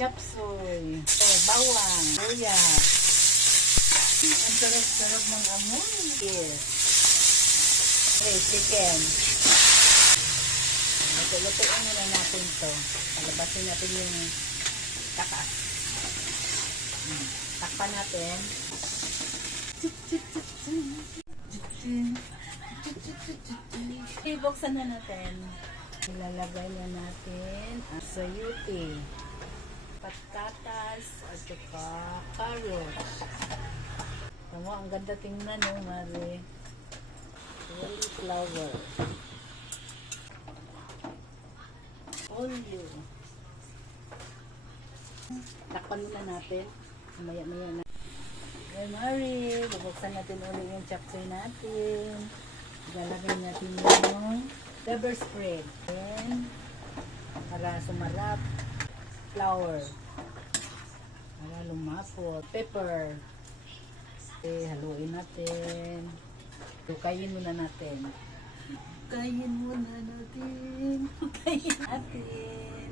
chop suey. Bawang. Luya. Ang sarap-sarap ng amoy. Yes. Okay, chicken. Lutuin na natin to. Palabasin natin yung takas. Takpan natin. Ibuksan na natin. Ilalagay na natin ang sayuti, patatas, at saka carrots. Tama, ang ganda tingnan, no, Mari. Cauliflower. Olio. Takpan muna natin. Maya-maya na. Okay, Mari. Bubuksan natin ulit yung chop suey natin. Ilalagay natin yung pepper spread. Then, para sumarap. Flour. Para lumapot. Pepper. Okay, haluin natin. Tukayin muna natin. Tukayin muna natin. Tukayin natin.